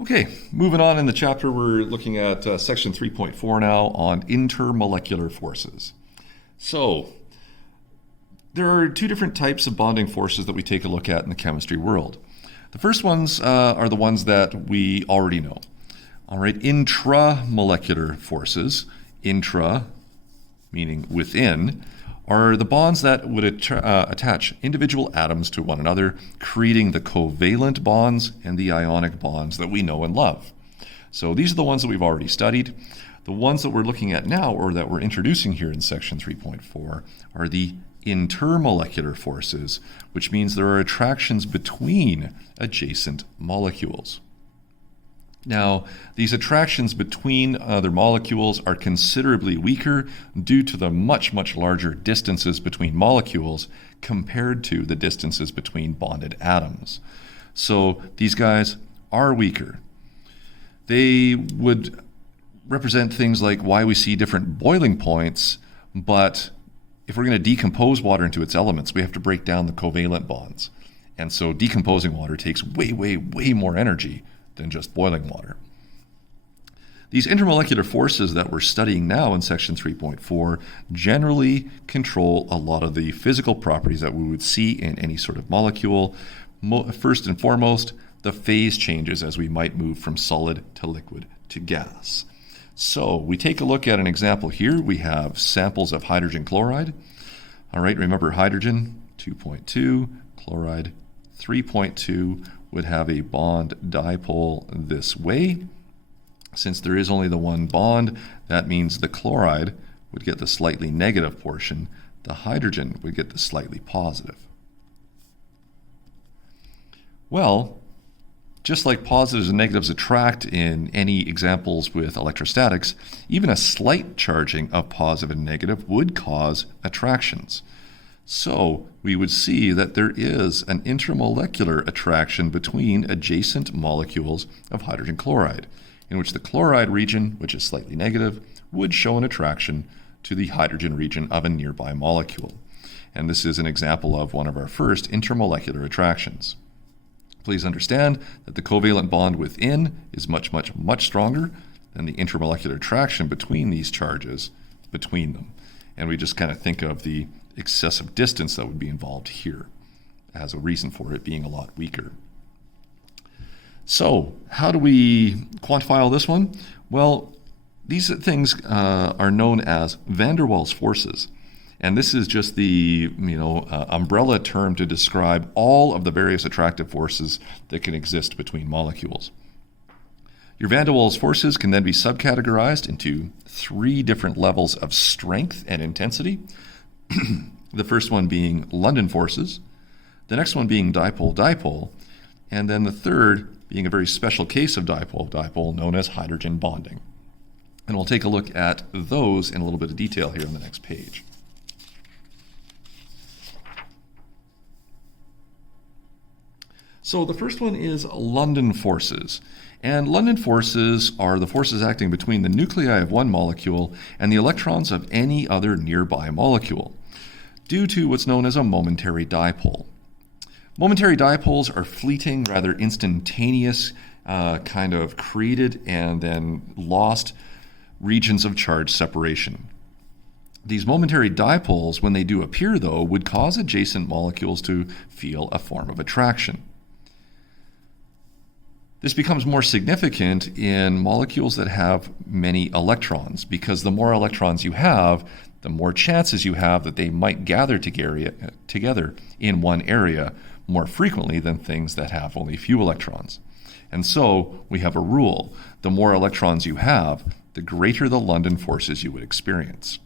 Okay, moving on in the chapter, we're looking at section 3.4 now on intermolecular forces. So, there are two different types of bonding forces that we take a look at in the chemistry world. The first ones are the ones that we already know. All right, intramolecular forces, intra meaning within, are the bonds that would attach individual atoms to one another, creating the covalent bonds and the ionic bonds that we know and love. So these are the ones that we've already studied. The ones that we're looking at now, or that we're introducing here in section 3.4, are the intermolecular forces, which means there are attractions between adjacent molecules. Now, these attractions between other molecules are considerably weaker due to the much larger distances between molecules compared to the distances between bonded atoms. So these guys are weaker. They would represent things like why we see different boiling points, but if we're going to decompose water into its elements, we have to break down the covalent bonds. And so decomposing water takes way more energy than just boiling water. These intermolecular forces that we're studying now in section 3.4 generally control a lot of the physical properties that we would see in any sort of molecule. First and foremost, the phase changes as we might move from solid to liquid to gas. So we take a look at an example here. We have samples of hydrogen chloride. All right, remember hydrogen 2.2, chloride 3.2 would have a bond dipole this way. Since there is only the one bond, that means the chloride would get the slightly negative portion. The hydrogen would get the slightly positive. Well, just like positives and negatives attract in any examples with electrostatics, even a slight charging of positive and negative would cause attractions. So we would see that there is an intermolecular attraction between adjacent molecules of hydrogen chloride, in which the chloride region, which is slightly negative, would show an attraction to the hydrogen region of a nearby molecule. And this is an example of one of our first intermolecular attractions. Please understand that the covalent bond within is much stronger than the intermolecular attraction between these charges between them. And we just kind of think of the excessive distance that would be involved here as a reason for it being a lot weaker. So how do we quantify all this one? Well, these things are known as van der Waals forces. And this is just the umbrella term to describe all of the various attractive forces that can exist between molecules. Your van der Waals forces can then be subcategorized into three different levels of strength and intensity. The first one being London forces, the next one being Dipole Dipole, and then the third being a very special case of Dipole Dipole known as hydrogen bonding. And we'll take a look at those in a little bit of detail here on the next page. So the first one is London forces. And London forces are the forces acting between the nuclei of one molecule and the electrons of any other nearby molecule, due to what's known as a momentary dipole. Momentary dipoles are fleeting, rather instantaneous, kind of created and then lost regions of charge separation. These momentary dipoles, when they do appear though, would cause adjacent molecules to feel a form of attraction. This becomes more significant in molecules that have many electrons, because the more electrons you have, the more chances you have that they might gather together in one area more frequently than things that have only few electrons. And so we have a rule: the more electrons you have, the greater the London forces you would experience.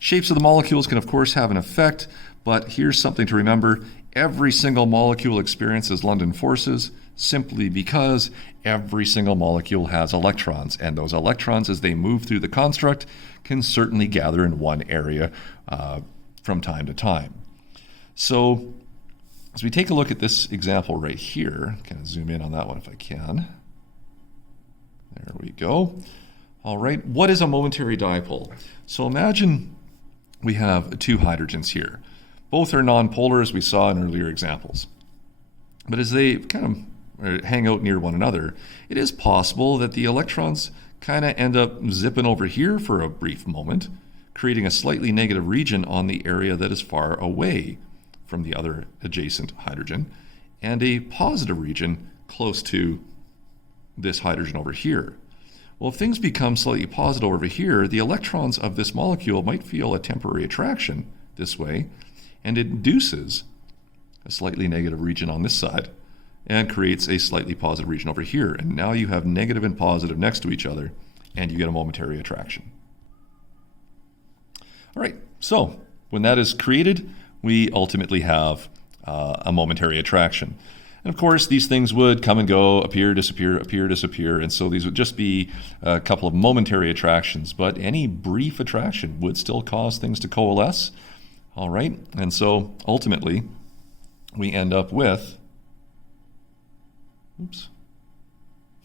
Shapes of the molecules can of course have an effect, but here's something to remember: every single molecule experiences London forces simply because every single molecule has electrons, and those electrons, as they move through the construct, can certainly gather in one area from time to time. So as we take a look at this example right here, kind of zoom in on that one if I can. There we go. All right, what is a momentary dipole? So imagine we have two hydrogens here. Both are nonpolar, as we saw in earlier examples. But as they kind of or hang out near one another, it is possible that the electrons kind of end up zipping over here for a brief moment, creating a slightly negative region on the area that is far away from the other adjacent hydrogen, and a positive region close to this hydrogen over here. Well, if things become slightly positive over here, the electrons of this molecule might feel a temporary attraction this way, and it induces a slightly negative region on this side and creates a slightly positive region over here. And now you have negative and positive next to each other, and you get a momentary attraction. All right, so when that is created, we ultimately have a momentary attraction. And of course, these things would come and go, appear, disappear, and so these would just be a couple of momentary attractions, but any brief attraction would still cause things to coalesce. All right, and so ultimately, we end up with,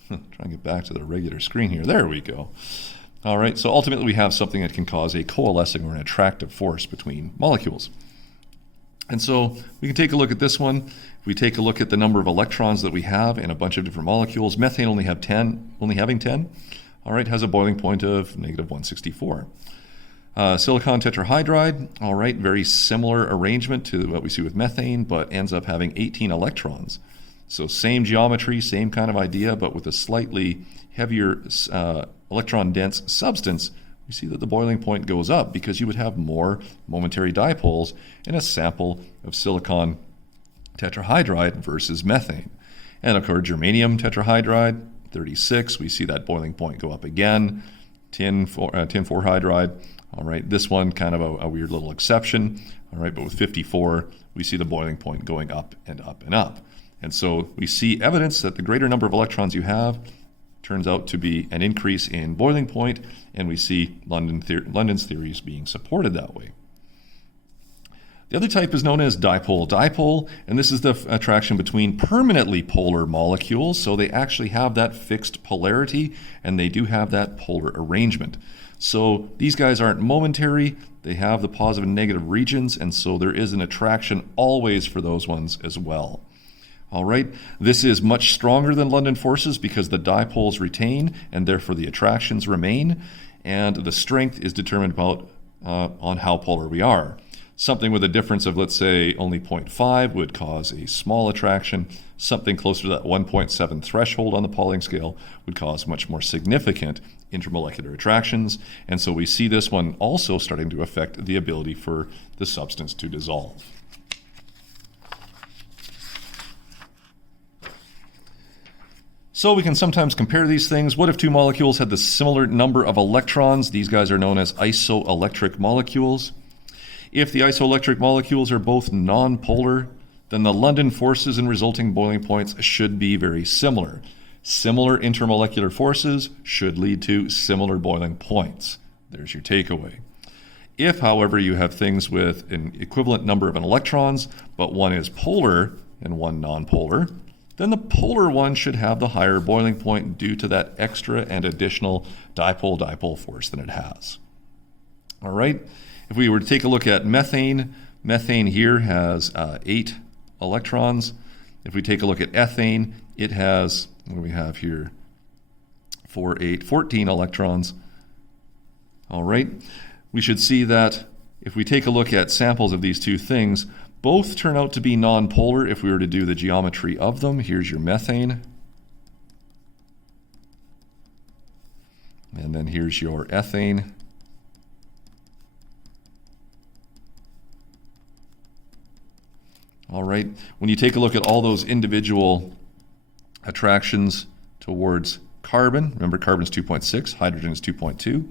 trying to get back to the regular screen here. There we go. All right, so ultimately we have something that can cause a coalescing or an attractive force between molecules. And so we can take a look at this one. If we take a look at the number of electrons that we have in a bunch of different molecules, methane only having 10, all right, has a boiling point of -164. Silicon tetrahydride, all right, very similar arrangement to what we see with methane, but ends up having 18 electrons. So same geometry, same kind of idea, but with a slightly heavier electron-dense substance, we see that the boiling point goes up because you would have more momentary dipoles in a sample of silicon tetrahydride versus methane. And of course, germanium tetrahydride, 36, we see that boiling point go up again. Tin 4 hydride, all right, this one kind of a weird little exception, all right, but with 54, we see the boiling point going up and up and up. And so we see evidence that the greater number of electrons you have turns out to be an increase in boiling point, and we see London's theories being supported that way. The other type is known as dipole dipole, and this is the attraction between permanently polar molecules, so they actually have that fixed polarity, and they do have that polar arrangement. So these guys aren't momentary, they have the positive and negative regions, and so there is an attraction always for those ones as well. All right, this is much stronger than London forces because the dipoles retain and therefore the attractions remain, and the strength is determined on how polar we are. Something with a difference of, let's say, only 0.5 would cause a small attraction. Something closer to that 1.7 threshold on the Pauling scale would cause much more significant intermolecular attractions, and so we see this one also starting to affect the ability for the substance to dissolve. So we can sometimes compare these things. What if two molecules had the similar number of electrons? These guys are known as isoelectric molecules. If the isoelectric molecules are both nonpolar, then the London forces and resulting boiling points should be very similar. Similar intermolecular forces should lead to similar boiling points. There's your takeaway. If, however, you have things with an equivalent number of electrons, but one is polar and one nonpolar, then the polar one should have the higher boiling point due to that extra and additional dipole-dipole force than it has. All right, if we were to take a look at methane, methane here has 8 electrons. If we take a look at ethane, it has, what do we have here? 14 electrons. All right, we should see that if we take a look at samples of these two things, both turn out to be nonpolar if we were to do the geometry of them. Here's your methane. And then here's your ethane. All right, when you take a look at all those individual attractions towards carbon, remember carbon is 2.6, hydrogen is 2.2.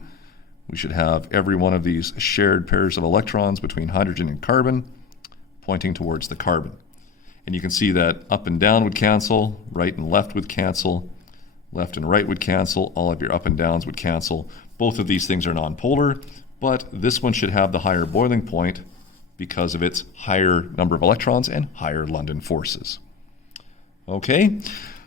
We should have every one of these shared pairs of electrons between hydrogen and carbon pointing towards the carbon. And you can see that up and down would cancel, right and left would cancel, left and right would cancel, all of your up and downs would cancel. Both of these things are nonpolar, but this one should have the higher boiling point because of its higher number of electrons and higher London forces. Okay,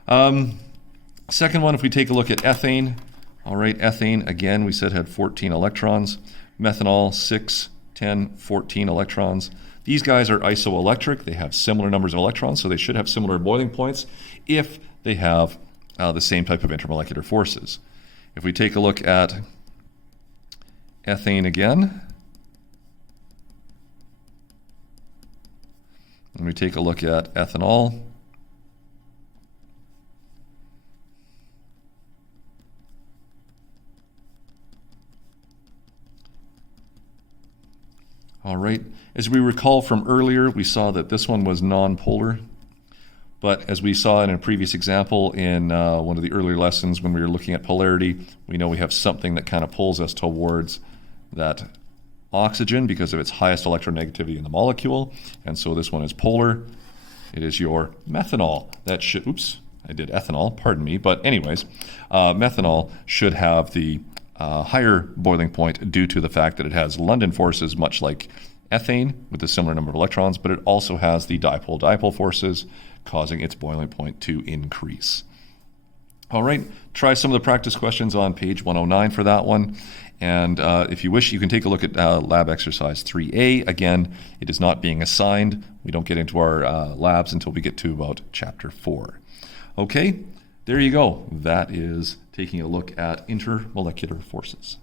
second one, if we take a look at ethane, all right, ethane, again, we said had 14 electrons. Methanol, 6, 10, 14 electrons. These guys are isoelectric. They have similar numbers of electrons, so they should have similar boiling points if they have the same type of intermolecular forces. If we take a look at ethane again, and we take a look at ethanol, all right, as we recall from earlier, we saw that this one was non-polar. But as we saw in a previous example in one of the earlier lessons when we were looking at polarity, we know we have something that kind of pulls us towards that oxygen because of its highest electronegativity in the molecule. And so this one is polar. It is your methanol. That should, oops, I did ethanol, pardon me. But anyways, methanol should have the higher boiling point due to the fact that it has London forces, much like ethane, with a similar number of electrons, but it also has the dipole-dipole forces, causing its boiling point to increase. All right, try some of the practice questions on page 109 for that one. And if you wish, you can take a look at lab exercise 3A. Again, it is not being assigned. We don't get into our labs until we get to about chapter 4. Okay, there you go. That is taking a look at intermolecular forces.